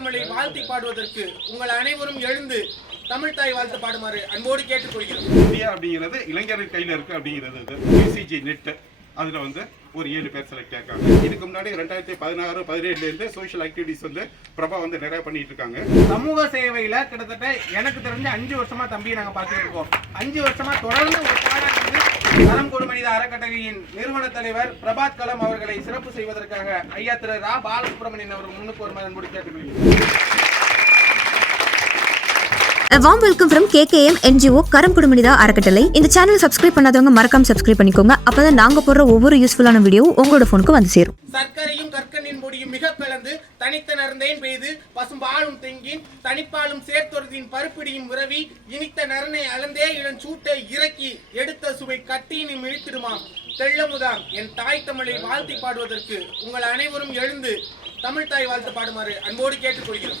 தமிழை வாழ்த்தி பாடுவதற்கு உங்கள் அனைவரும் எழுந்து தமிழ் தாய் வாழ்த்து பாடுமாறு அன்போடு கேட்டுக்கொள்கிறோம். இந்தியா அப்படிங்கிறது இளைஞர்கள் கையில் இருக்கு அப்படிங்கிறது பிசிஜி அதில் வந்து ஒரு ஏழு பேர் செலக்ட் ஆயிருக்காங்க. இதுக்கு முன்னாடி ரெண்டாயிரத்தி பதினாறு பதினேழுலேருந்து சோஷியல் ஆக்டிவிட்டிஸ் வந்து பிரபா வந்து நிறைய பண்ணிட்டு இருக்காங்க. சமூக சேவையில் கிட்டத்தட்ட எனக்கு தெரிஞ்ச அஞ்சு வருஷமா தம்பியை நாங்கள் பார்த்துட்டு இருக்கோம். அஞ்சு வருஷமா தொடர்ந்து ஒரு வந்து கலம் கொடுமனித அறக்கட்டளையின் நிறுவன தலைவர் பிரபாத் கலம் அவர்களை சிறப்பு செய்வதற்காக ஐயா திரு ரா. பாலசுப்ரமணியன் அவர்கள் முன்னுக்கு வருமாறு அன்போடு கேட்டுக்கொள்கிறேன். Warm welcome from K K M NGO கரம் குடுமனிதா அறக்கட்டளை இந்த சேனல் சப்ஸ்கிரைப் பண்ணாதவங்க மறக்காம சப்ஸ்கிரைப் பண்ணிக்கோங்க. அப்பதான் நாங்க போடுற ஒவ்வொரு யூஸ்ஃபுல்லான வீடியோவும் உங்களோட ஃபோனுக்கு வந்து சேரும். சர்க்கரையும் கற்கனின் பொடியும் மிக கலந்து தனித்த நரந்தேன் பெய்து பசும்பாலும் தெங்கின் தனிப்பாலும் சேர்த்தொருதின் பருப்பிடியும் உறவி இனித்த நரனை அளந்தே இளன் சூட்டை இறக்கி எடுத்த சுவை கட்டியினு மிழித்திடுமாம் தெள்ளமுதான் என் தாய் தமிழை வாழ்த்தி பாடுவதற்கு உங்கள் அனைவரும் எழுந்து தமிழ் தாய் வாழ்த்து பாடுமாறு அன்போடு கேட்டுக்கொள்கிறோம்.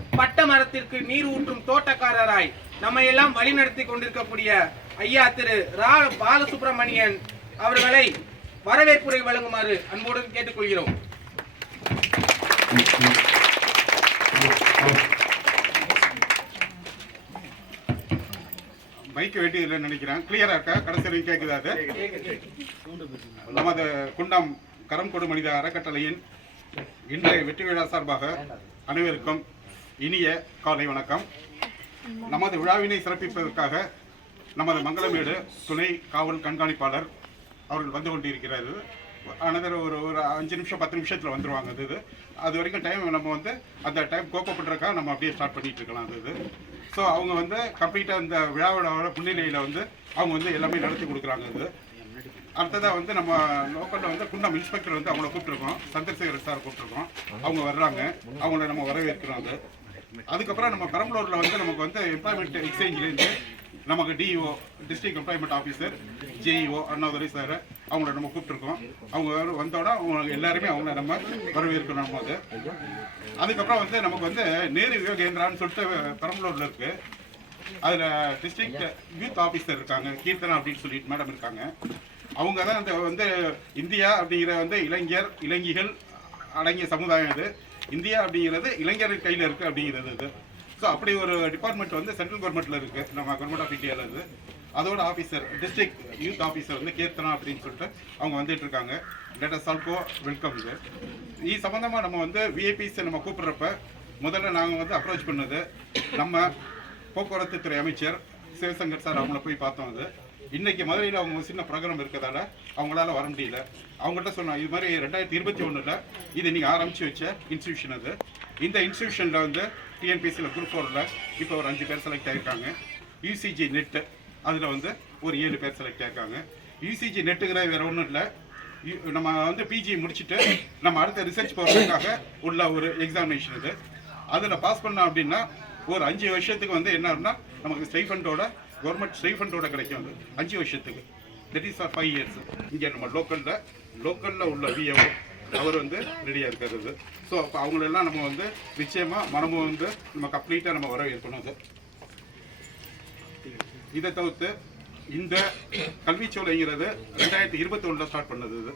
பட்ட மரத்திற்கு நீர் ஊற்றும் தோட்டக்காரராய் நம்மை எல்லாம் வழிநடத்தி கொண்டிருக்கக்கூடிய ஐயா திரு ரா. பாலசுப்ரமணியன் அவர்களை வரவேற்புரை வழங்குமாறு அன்போடு கேட்டுக்கொள்கிறோம். மைக் வெட்டி இல்லை நினைக்கிறேன் கிளியரா இருக்கா? கடைசி வரைக்கும் கேட்குதா அது? நமது குண்டம் கரம் கொடு மனித அறக்கட்டளையின் இன்றைய வெற்றி விழா சார்பாக அனைவருக்கும் இனிய காலை வணக்கம். நமது விழாவினை சிறப்பிப்பதற்காக நமது மங்களமேடு துணை காவல் கண்காணிப்பாளர் அவர்கள் வந்து கொண்டிருக்கிறார்கள். அனதர் ஒரு ஒரு அஞ்சு நிமிஷம் பத்து நிமிஷத்தில் வந்துருவாங்க அது இது. அது வரைக்கும் டைம் நம்ம வந்து அந்த டைம் கோப்பப்பட்டிருக்கா நம்ம அப்படியே ஸ்டார்ட் பண்ணிட்டு இருக்கலாம் அது இது. ஸோ அவங்க வந்து கம்ப்ளீட்டாக இந்த விழாவோட முன்னிலையில் வந்து அவங்க வந்து எல்லாமே நடத்தி கொடுக்குறாங்க இது. அடுத்ததாக வந்து நம்ம லோக்கலில் வந்து குண்டம் இன்ஸ்பெக்டர் வந்து அவங்கள கூப்பிட்டுருக்கோம். சந்திரசேகர் சார் கூப்பிட்டுருக்கோம். அவங்க வர்றாங்க. அவங்கள நம்ம வரவேற்கிறோம் அதுக்கப்புறம் நம்ம பெரம்பலூரில் வந்து நமக்கு வந்து எம்ப்ளாய்மெண்ட் எக்ஸ்சேஞ்சிலேருந்து நமக்கு DEO district employment officer JEO Annadurai sir அவங்கள நம்ம கூப்பிட்டுருக்கோம். அவங்க வந்தோட அவங்க எல்லாருமே அவங்கள நம்ம வரவேற்கணும் நம்ம அது அதுக்கப்புறம் வந்து நமக்கு வந்து நேரு விவேகேந்திரான்னு சொல்லிட்டு பெரம்பலூரில் இருக்குது அதில் டிஸ்ட்ரிக்ட் யூத் ஆஃபீஸர் இருக்காங்க கீர்த்தனா அப்படின்னு சொல்லிட்டு மேடம் இருக்காங்க. அவங்க தான் அந்த வந்து இந்தியா அப்படிங்கிற வந்து இளைஞர் இளைஞிகள் அடங்கிய சமுதாயம் இது. இந்தியா அப்படிங்கிறது இளைஞர்கள் கையில் இருக்குது அப்படிங்கிறது இது. ஸோ அப்படி ஒரு டிபார்ட்மெண்ட் வந்து சென்ட்ரல் கவர்மெண்ட்டில் இருக்குது நம்ம கவர்மெண்ட் ஆஃப் இந்தியாவில் இருந்து. அதோட ஆஃபீஸர் டிஸ்ட்ரிக்ட் யூத் ஆஃபீஸர் வந்து கீர்த்தனா அப்படின்னு சொல்லிட்டு அவங்க வந்துட்டு இருக்காங்க. லெட்டஸ் ஆல்கோ வெல்கம் இது. இது சம்மந்தமாக நம்ம வந்து விஐபிஸை நம்ம கூப்பிட்றப்ப முதல்ல நாங்கள் வந்து அப்ரோச் பண்ணது நம்ம போக்குவரத்து துறை அமைச்சர் சிவசங்கர் சார் அவங்கள போய் பார்த்தோம் அது. இன்னைக்கு மதுரையில் அவங்க சின்ன ப்ரோக்ராம் இருக்கிறதால அவங்களால வர முடியல. அவங்கள்ட்ட சொன்னாங்க இது மாதிரி ரெண்டாயிரத்தி இருபத்தி ஒன்றில் இது நீங்கள் ஆரம்பித்து வச்ச இன்ஸ்டியூஷன் அது. இந்த இன்ஸ்டியூஷனில் வந்து டிஎன்பிசியில் குரூப் ஃபோரில் இப்போ ஒரு அஞ்சு பேர் செலக்ட் ஆகிருக்காங்க யூசிஜி நெட்டு அதில் வந்து ஒரு ஏழு பேர் செலக்ட் ஆகிருக்காங்க யூசிஜி நெட்டுங்கிற வேறு ஒன்றும் இல்லை. நம்ம வந்து பிஜி முடிச்சுட்டு நம்ம அடுத்த ரிசர்ச் போகிறதுக்காக உள்ள ஒரு எக்ஸாமினேஷன் இது அதில் பாஸ் பண்ணோம் அப்படின்னா ஒரு அஞ்சு வருஷத்துக்கு வந்து என்ன நமக்கு ஸ்டைஃபண்டோட கவர்மெண்ட் ரீஃபண்டோட கிடைக்கும் அது. அஞ்சு வருஷத்துக்கு. That is our five years இங்கே நம்ம லோக்கலில் லோக்கலில் உள்ள விஏஓ அவர் வந்து ரெடியாக இருக்கிறது ஸோ அப்போ அவங்களெல்லாம் நம்ம வந்து நிச்சயமாக மனமும் வந்து நம்ம கம்ப்ளீட்டாக நம்ம வரவேற்கணும் அது இதை தவிர்த்து இந்த கல்விச்சோலைங்கிறது ரெண்டாயிரத்தி இருபத்தி ஒன்றில் ஸ்டார்ட் பண்ணது இது.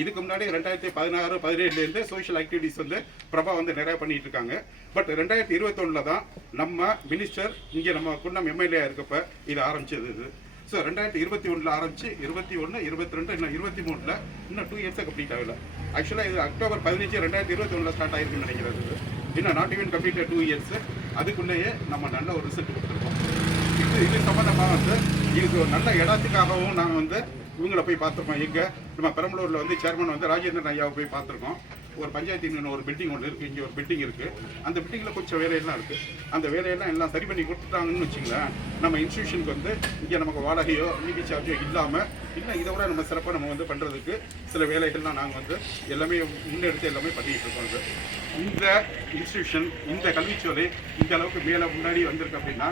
இதுக்கு முன்னாடி ரெண்டாயிரத்தி பதினாறு பதினேழுலேருந்து சோஷியல் ஆக்டிவிட்டிஸ் வந்து பிரபா வந்து நிறைய பண்ணிட்டு இருக்காங்க பட் ரெண்டாயிரத்தி இருபத்தொன்னில் தான் நம்ம மினிஸ்டர் இங்கே நம்ம குன்னம் எம்எல்ஏ இருக்கப்ப இது ஆரம்பிச்சது இது. ஸோ ரெண்டாயிரத்தி இருபத்தி ஒன்றில் ஆரம்பிச்சு இருபத்தி ஒன்று இருபத்தி ரெண்டு இன்னும் இருபத்தி மூணில் இன்னும் டூ இயர்ஸாக கம்ப்ளீட் ஆகல. ஆக்சுவலாக இது அக்டோபர் பதினஞ்சு ரெண்டாயிரத்தி இருபத்தி ஒன்றில் ஸ்டார்ட் ஆயிருக்குன்னு நினைக்கிறது இன்னும் not even complete two years அதுக்குள்ளேயே நம்ம நல்ல ஒரு ரிசல்ட் கொடுத்துருக்கோம். இது இது சம்மந்தமாக வந்து இதுக்கு ஒரு நல்ல இடத்துக்காகவும் நாங்கள் வந்து இவங்களை போய் பார்த்துருப்போம் எங்கே நம்ம பெரம்பலூரில் வந்து சேர்மன் வந்து ராஜேந்திரன் ஐயாவை போய் பார்த்துருக்கோம். ஒரு பஞ்சாயத்து ஒரு பில்டிங் ஒன்று இருக்குது இங்கே ஒரு பில்டிங் இருக்குது அந்த பில்டிங்கில் கொஞ்சம் வேலையெல்லாம் இருக்குது அந்த வேலையெல்லாம் எல்லாம் சரி பண்ணி கொடுத்துட்டாங்கன்னு வச்சுங்களேன் நம்ம இன்ஸ்டியூஷனுக்கு வந்து இங்கே நமக்கு வாடகையோ இபி சார்ஜோ இல்லாமல் இல்லை இதை விட நம்ம சிறப்பாக நம்ம வந்து பண்ணுறதுக்கு சில வேலைகள்லாம் நாங்கள் வந்து எல்லாமே முன்னெடுத்து எல்லாமே பண்ணிக்கிட்டு இருக்கோம் இந்த இன்ஸ்டியூஷன் இந்த கல்விச்சோலை இந்த அளவுக்கு மேலே முன்னாடி வந்திருக்கு அப்படின்னா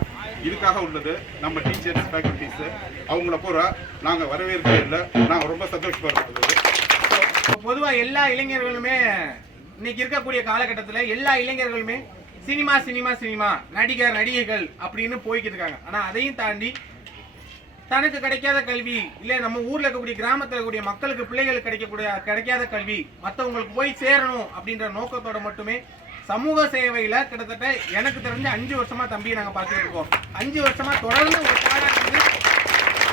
இதுக்காக உள்ளது நம்ம டீச்சர்ஸ் ஃபேக்கல்டிஸு அவங்கள பூரா நாங்கள் வரவேற்கவே இல்லை. நாங்கள் ரொம்ப சந்தோஷப்படுறோம். பொதுவாக எல்லா இளைஞர்களுமே இன்னைக்கு இருக்கக்கூடிய காலகட்டத்தில் எல்லா இளைஞர்களுமே சினிமா சினிமா சினிமா நடிகர் நடிகைகள் அப்படின்னு போய்கிட்டு இருக்காங்க. ஆனால் அதையும் தாண்டி தனக்கு கிடைக்காத கல்வி இல்லை நம்ம ஊரில் இருக்கக்கூடிய கிராமத்தில் இருக்கக்கூடிய மக்களுக்கு பிள்ளைகளுக்கு கிடைக்கக்கூடிய கிடைக்காத கல்வி மற்றவங்களுக்கு போய் சேரணும் அப்படின்ற நோக்கத்தோட மட்டுமே சமூக சேவையில் கிட்டத்தட்ட எனக்கு தெரிஞ்ச அஞ்சு வருஷமாக தம்பி நாங்கள் பார்த்துட்டு இருக்கோம். அஞ்சு வருஷமாக தொடர்ந்து ஒரு பாடம் வந்து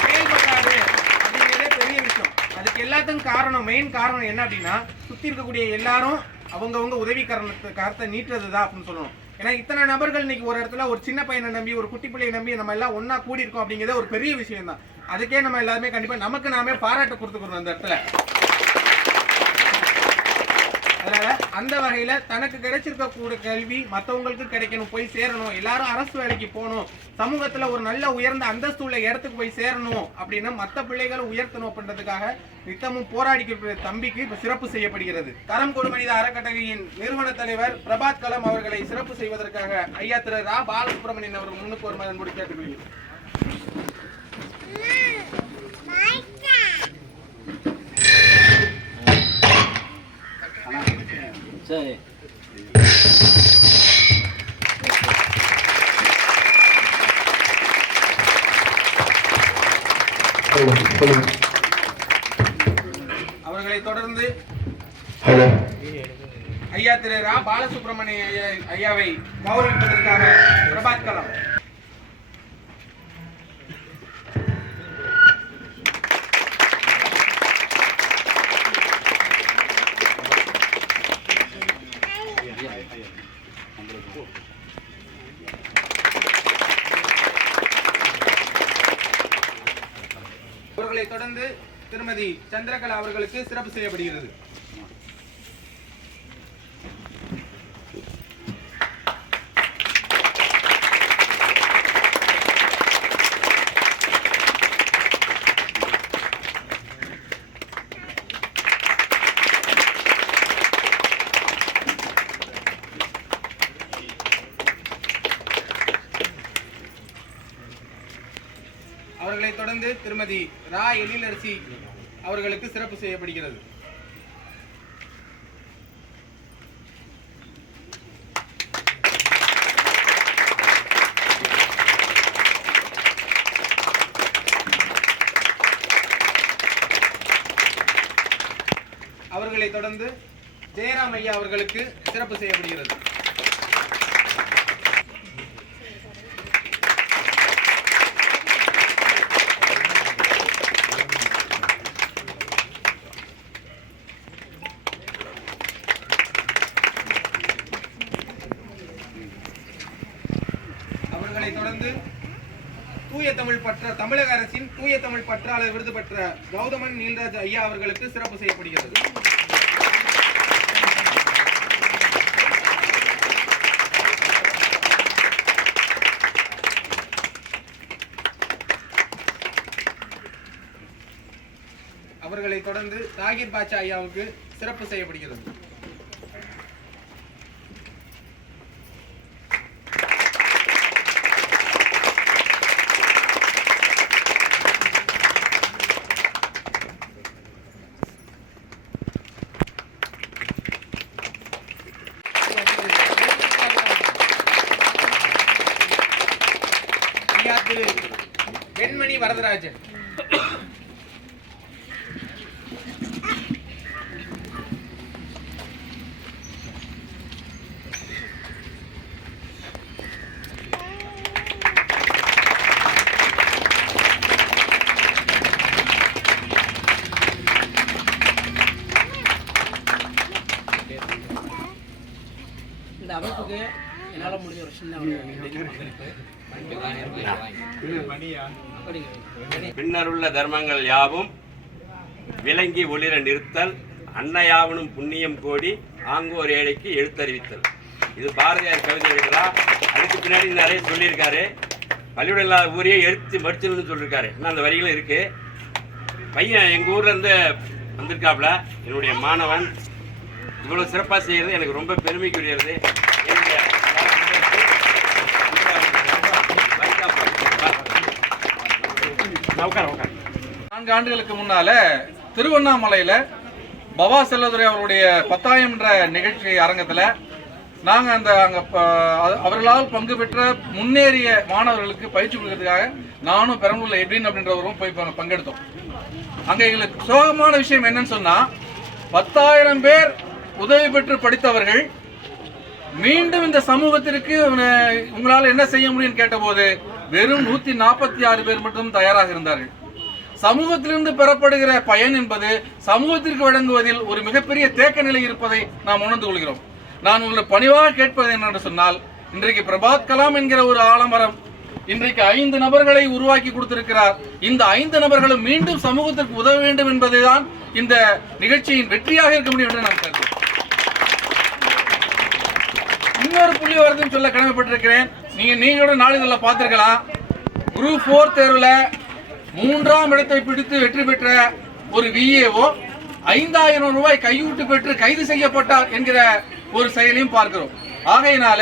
செயல்படுறாரு அப்படிங்கிறதே பெரிய விஷயம் அதுக்கு எல்லாத்துக்கும் காரணம் மெயின் காரணம் என்ன அப்படின்னா சுத்தி இருக்கக்கூடிய எல்லாரும் அவங்கவுங்க உதவி கரணத்தை நீட்டுறது தான் அப்படின்னு சொல்லணும். ஏன்னா இத்தனை நபர்கள் இன்னைக்கு ஒரு இடத்துல ஒரு சின்ன பையனை நம்பி ஒரு குட்டி பிள்ளையை நம்பி நம்ம எல்லாம் ஒன்றா கூடி இருக்கோம் அப்படிங்கிறத ஒரு பெரிய விஷயம் தான் அதுக்கே நம்ம எல்லாருமே கண்டிப்பா நமக்கு நாமே பாராட்டு கொடுத்துக்கிறோம் அந்த இடத்துல. அந்த வகையில் தனக்கு கிடைச்சிருக்கக்கூடிய கல்வி மற்றவங்களுக்கு கிடைக்கணும் போய் சேரணும் எல்லாரும் அரசு வேலைக்கு போகணும் சமூகத்தில் ஒரு நல்ல உயர்ந்த அந்தஸ்து உள்ள இடத்துக்கு போய் சேரணும் அப்படின்னு மற்ற பிள்ளைகளை உயர்த்தணும் அப்படின்றதுக்காக நித்தமும் போராடிக்கிற தம்பிக்கு இப்போ சிறப்பு செய்யப்படுகிறது. தரம் கொடு மனித அறக்கட்டளையின் நிறுவன தலைவர் பிரபாத் கலம் அவர்களை சிறப்பு செய்வதற்காக ஐயா திரு ரா. பாலசுப்ரமணியன் அவர்கள் முன்னுக்கு வருமாறு அன்போடு கேட்டுக்கொள்கிறேன். சரி அவர்களை தொடர்ந்து ஐயா திரு ரா. பாலசுப்ரமணிய ஐயா- ஐயாவை கௌரவிப்பதற்காக பிரபாத் கலாம் அவர்களை தொடர்ந்து திருமதி சந்திரகலா அவர்களுக்கு சிறப்பு செய்யப்படுகிறது அவர்களை தொடர்ந்து திருமதி ரா எழிலரசி அவர்களுக்கு சிறப்பு செய்யப்படுகிறது. அவர்களை தொடர்ந்து ஜெயராம் ஐயா அவர்களுக்கு சிறப்பு செய்யப்படுகிறது அவர்களை தொடர்ந்து தூய தமிழ் பற்ற தமிழக அரசின் தூய தமிழ் பற்றாளர் விருது பெற்ற கௌதமன் நீல்ராஜ் ஐயா அவர்களுக்கு சிறப்பு செய்யப்படுகிறது. அவர்களை தொடர்ந்து தாகிர் பாட்சா ஐயாவுக்கு சிறப்பு செய்யப்படுகிறது ஐயா திரு வெண்மணி வரதராஜன் இந்த அமைப்புக்கு என்னால் முடிஞ்ச ஒரு சின்ன பின்னருள்ள தர்மங்கள் யாவும் விளங்கி ஒளிர நிறுத்தல் அன்னையாவனும் புண்ணியம் கோடி ஆங்கோர் ஏழைக்கு எழுத்தறிவித்தல். இது பாரதியார் கவிதை எழுதலாம் அதுக்கு பின்னாடி நிறைய சொல்லியிருக்காரு. பள்ளிக்கூடம் இல்லாத ஊரையே எழுத்து மடிச்சல்னு சொல்லியிருக்காரு. இன்னும் அந்த வரிகளும் இருக்கு. பையன் எங்கள் ஊர்லேருந்து வந்திருக்காப்புல. என்னுடைய மாணவன். இவ்வளோ சிறப்பாக செய்கிறது எனக்கு ரொம்ப பெருமைக்குரியது. நான்கு ஆண்டுகளுக்கு முன்னால திருவண்ணாமலையில பவா செல்லதுரை அவருடைய பத்தாயம் என்ற நிகழ்ச்சி அரங்கத்துல நாங்க அந்த அங்க அவர்களால் பங்கு பெற்ற முன்னேறிய மாணவர்களுக்கு பயிற்சி கொடுக்கறதுக்காக நானும் பெரம்பலூர்ல எட்வின் அப்படின்றவரும் போய் பங்கெடுத்தோம். அங்க எங்களுக்கு சோகமான விஷயம் என்னன்னு சொன்னா பத்தாயிரம் பேர் உதவி பெற்று படித்தவர்கள் மீண்டும் இந்த சமூகத்திற்கு உங்களால் என்ன செய்ய முடியும்னு கேட்டபோது வெறும் நூத்தி நாற்பத்தி ஆறு பேர் மட்டும் தயாராக இருந்தார்கள். சமூகத்திலிருந்து பெறப்படுகிற பயன் என்பது சமூகத்திற்கு வழங்குவதில் ஒரு மிகப்பெரிய தேக்க நிலை இருப்பதை நாம் உணர்ந்து கொள்கிறோம். நான் உங்களை பணிவாக கேட்பது என்னென்று சொன்னால் இன்றைக்கு பிரபாத் கலாம் என்கிற ஒரு ஆலமரம் இன்றைக்கு ஐந்து நபர்களை உருவாக்கி கொடுத்திருக்கிறார். இந்த ஐந்து நபர்களும் மீண்டும் சமூகத்திற்கு உதவ வேண்டும் என்பதுதான் இந்த நிகழ்ச்சியின் வெற்றியாக இருக்க முடியும் என்று நான் கருதுகிறேன். இன்னொரு புள்ளி வருதுன்னு சொல்ல கடமைப்பட்டிருக்கிறேன். நீங்கள் நீங்களோட நாளிதழில் பார்த்துருக்கலாம். குரூப் ஃபோர் தேர்வில் மூன்றாம் இடத்தை பிடித்து வெற்றி பெற்ற ஒரு விஏஓ ஐந்தாயிரம் ரூபாய் கையூட்டு பெற்று கைது செய்யப்பட்டார் என்கிற ஒரு செயலையும் பார்க்கிறோம். ஆகையினால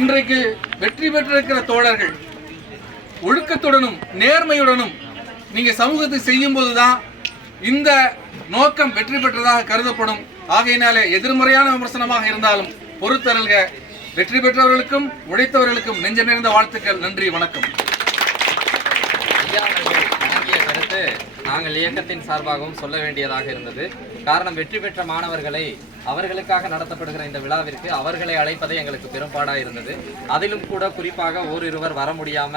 இன்றைக்கு வெற்றி பெற்றிருக்கிற தோழர்கள் ஒழுக்கத்துடனும் நேர்மையுடனும் நீங்கள் சமூகத்தை செய்யும் போதுதான் இந்த நோக்கம் வெற்றி பெற்றதாக கருதப்படும். ஆகையினாலே எதிர்மறையான விமர்சனமாக இருந்தாலும் பொறுத்தருள்க. வெற்றி பெற்றவர்களுக்கும் உழைத்தவர்களுக்கும் நெஞ்ச நிறைந்த வாழ்த்துக்கள். நன்றி வணக்கம். கருத்து நாங்கள் இயக்கத்தின் சார்பாகவும் சொல்ல வேண்டியதாக இருந்தது. காரணம் வெற்றி பெற்ற மாணவர்களை அவர்களுக்காக நடத்தப்படுகிற இந்த விழாவிற்கு அவர்களை அழைப்பதே எங்களுக்கு பெரும்பாடாக இருந்தது அதிலும் கூட குறிப்பாக ஓரிருவர் வர முடியாம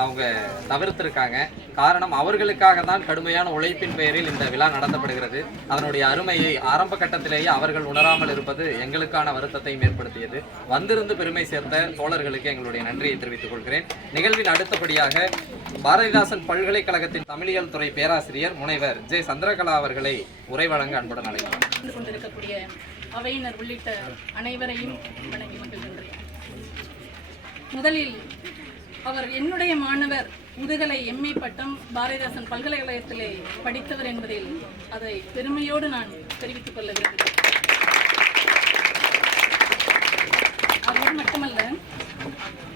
அவங்க தவிர்த்திருக்காங்க. காரணம் அவர்களுக்காக தான் கடுமையான உழைப்பின் பெயரில் இந்த விழா நடத்தப்படுகிறது. அதனுடைய அருமையை ஆரம்ப கட்டத்திலேயே அவர்கள் உணராமல் இருப்பது எங்களுக்கான வருத்தத்தையும் ஏற்படுத்தியது. வந்திருந்து பெருமை சேர்ந்த தோழர்களுக்கு எங்களுடைய நன்றியை தெரிவித்துக் கொள்கிறேன். நிகழ்வின் அடுத்தபடியாக பாரதிதாசன் பல்கலைக்கழகத்தின் தமிழியல் துறை பேராசிரியர் முனைவர் ஜே. சந்திரகலா அவர்களை உரை வழங்க அன்புடன் அழைக்கிறேன் அவையினர் உள்ளிட்ட அனைவரையும் வணங்கி முதலில் அவர் என்னுடைய மாணவர் முதுகலை எம்ஏ பட்டம் பாரதிதாசன் பல்கலைக்கழகத்திலே படித்தவர் என்பதில் அதை பெருமையோடு நான் தெரிவித்துக் கொள்ள விரும்புகிறேன் அதோடு மட்டுமல்ல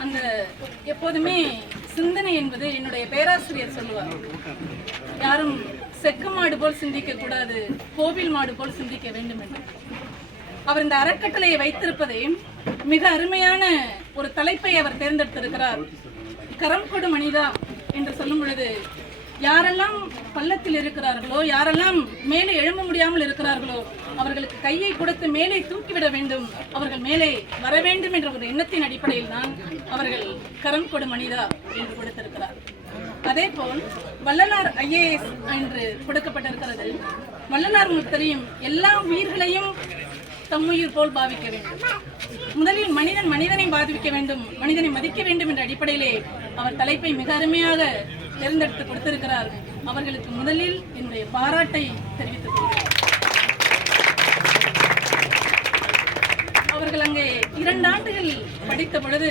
அந்த எப்போதுமே சிந்தனை என்பது என்னுடைய பேராசிரியர் சொல்லுவார். யாரும் செக்கு மாடு போல் சிந்திக்க கூடாது கோவில் மாடு போல் சிந்திக்க வேண்டும் என்று. அவர் இந்த அறக்கட்டளையை வைத்திருப்பதே மிக அருமையான ஒரு தலைப்பை அவர் தேர்ந்தெடுத்திருக்கிறார். கரம் கொடு மனிதா என்று சொல்லும் பொழுது யாரெல்லாம் பள்ளத்தில் இருக்கிறார்களோ யாரெல்லாம் மேலே எழும்ப முடியாமல் இருக்கிறார்களோ அவர்களுக்கு கையை கொடுத்து மேலே தூக்கிவிட வேண்டும் அவர்கள் மேலே வர வேண்டும் என்ற ஒரு எண்ணத்தின் அடிப்படையில் தான் அவர்கள் கரம் கொடு மனிதா என்று கொடுத்திருக்கிறார். அதே போல் வள்ளலார் ஐஏஎஸ் என்று கொடுக்கப்பட்டிருக்கிறது. வள்ளலார் உங்களுக்கு தெரியும் எல்லா உயிர்களையும் தம்முயிர் போல் பாவிக்க வேண்டும். முதலில் மனிதன் மனிதனை பாதிக்க வேண்டும் மனிதனை மதிக்க வேண்டும் என்ற அடிப்படையிலே அவர் தலைப்பை மிக அருமையாக தேர்ந்தெடுத்து கொடுத்திருக்கிறார். அவர்களுக்கு முதலில் என்னுடைய பாராட்டை தெரிவித்துக் கொள்கிறேன். அவர்கள் அங்கே இரண்டு ஆண்டுகள் படித்த பொழுது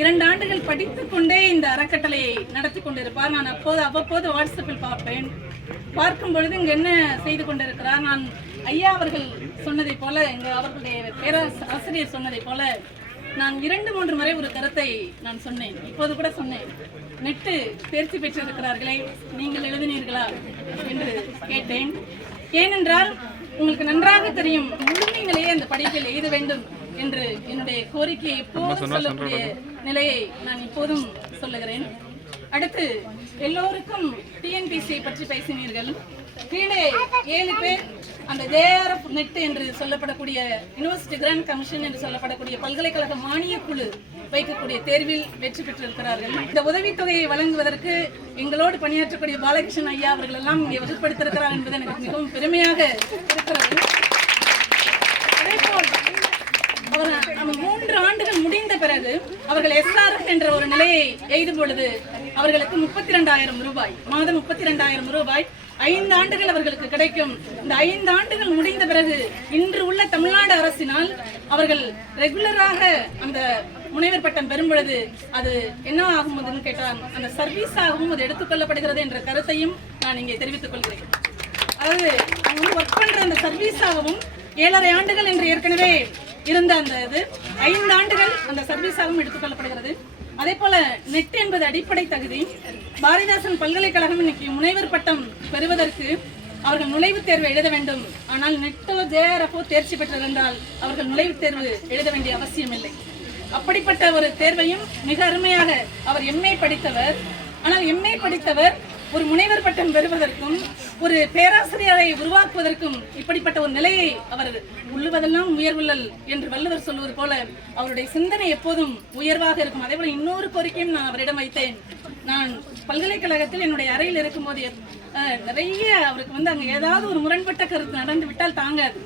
இரண்டு ஆண்டுகள் படித்துக் கொண்டே இந்த அறக்கட்டளையை நடத்தி கொண்டிருப்பார். நான் அப்போது அவ்வப்போது வாட்ஸ்அப்பில் பார்ப்பேன். பார்க்கும் பொழுது இங்கு என்ன செய்து கொண்டிருக்கிறார்? நான் ஐயா அவர்கள் சொன்னதை போல இங்கே அவர்களுடைய பேராசிரியர் ஆசிரியர் சொன்னதை போல நான் இரண்டு மூன்று முறை ஒரு கருத்தை நான் சொன்னேன். இப்போது கூட சொன்னேன். நெட்டு தேர்ச்சி பெற்றிருக்கிறார்களே நீங்கள் எழுதினீர்களா என்று கேட்டேன். ஏனென்றால் உங்களுக்கு நன்றாக தெரியும் முழுமை நிலையை அந்த படிப்பில் எழுத வேண்டும் என்று என்னுடைய கோரிக்கையை எப்போதும் சொல்லக்கூடிய நிலையை நான் இப்போதும் சொல்லுகிறேன். அடுத்து எல்லோருக்கும் டிஎன்பிசியை பற்றி பேசினீர்கள் கீழே ஏழு பேர் அந்த ஜேஆர்எஃப் நெட் என்று சொல்லப்படக்கூடிய யூனிவர்சிட்டி கிராண்ட் கமிஷன் என்று சொல்லப்படக்கூடிய பல்கலைக்கழக மானியக் குழு வைக்கக்கூடிய தேர்வில் வெற்றி பெற்றிருக்கிறார்கள். இந்த உதவித்தொகையை வழங்குவதற்கு எங்களோடு பணியாற்றக்கூடிய பாலகிருஷ்ணன் ஐயா அவர்கள் எல்லாம் இங்கே வகுப்படுத்திருக்கிறார் என்பது எனக்கு மிகவும் பெருமையாக இருக்கிறது. அவர் மூன்று ஆண்டுகள் முடிந்த பிறகு அவர்கள் எஸ்ஆர்எஃப் என்ற ஒரு நிலையை எய்தும் பொழுது அவர்களுக்கு முப்பத்தி ரெண்டாயிரம் ரூபாய். மாதம் முப்பத்தி ரெண்டாயிரம் ரூபாய். ஐந்து ஆண்டுகள் அவர்களுக்கு கிடைக்கும். இந்த ஐந்து ஆண்டுகள் முடிந்த பிறகு இன்று உள்ள தமிழ்நாடு அரசினால் அவர்கள் ரெகுலராக அந்த முனைவர் பட்டம் பெறும் பொழுது அது என்ன ஆகும் கேட்டால் அந்த சர்வீஸ் ஆகவும் அது எடுத்துக்கொள்ளப்படுகிறது என்ற கருத்தையும் நான் இங்கே தெரிவித்துக் கொள்கிறேன். அதாவது அவங்க வந்து ஒர்க் பண்ற அந்த சர்வீஸாகவும் ஏழரை ஆண்டுகள் என்று ஏற்கனவே இருந்த அந்த இது ஐந்து ஆண்டுகள் அந்த சர்வீஸாகவும் எடுத்துக்கொள்ளப்படுகிறது அதே போல நெட் என்பது அடிப்படை தகுதி. பாரதிதாசன் பல்கலைக்கழகம் இன்னைக்கு முனைவர் பட்டம் பெறுவதற்கு அவர்கள் நுழைவுத் தேர்வு எழுத வேண்டும். ஆனால் நெட்டோ ஜேஆர்எஃப்ஓ தேர்ச்சி பெற்றிருந்தால் அவர்கள் நுழைவுத் தேர்வு எழுத வேண்டிய அவசியம் இல்லை அப்படிப்பட்ட ஒரு தேர்வையும் மிக அருமையாக அவர் எம்ஏ படித்தவர். ஆனால் எம்ஏ படித்தவர் ஒரு முனைவர் பட்டம் பெறுவதற்கும் ஒரு பேராசிரியரை உருவாக்குவதற்கும் இப்படிப்பட்ட ஒரு நிலையை அவர் உள்ளுவதெல்லாம் உயர்வுள்ளல் என்று வள்ளுவர் சொல்வது போல அவருடைய சிந்தனை எப்போதும் உயர்வாக இருக்கும். அதே போல இன்னொரு கோரிக்கையும் நான் அவரிடம் வைத்தேன். நான் பல்கலைக்கழகத்தில் என்னுடைய அறையில் இருக்கும்போது போது நிறைய அவருக்கு வந்து அங்கே ஏதாவது ஒரு முரண்பட்ட கருத்து நடந்து விட்டால் தாங்காது.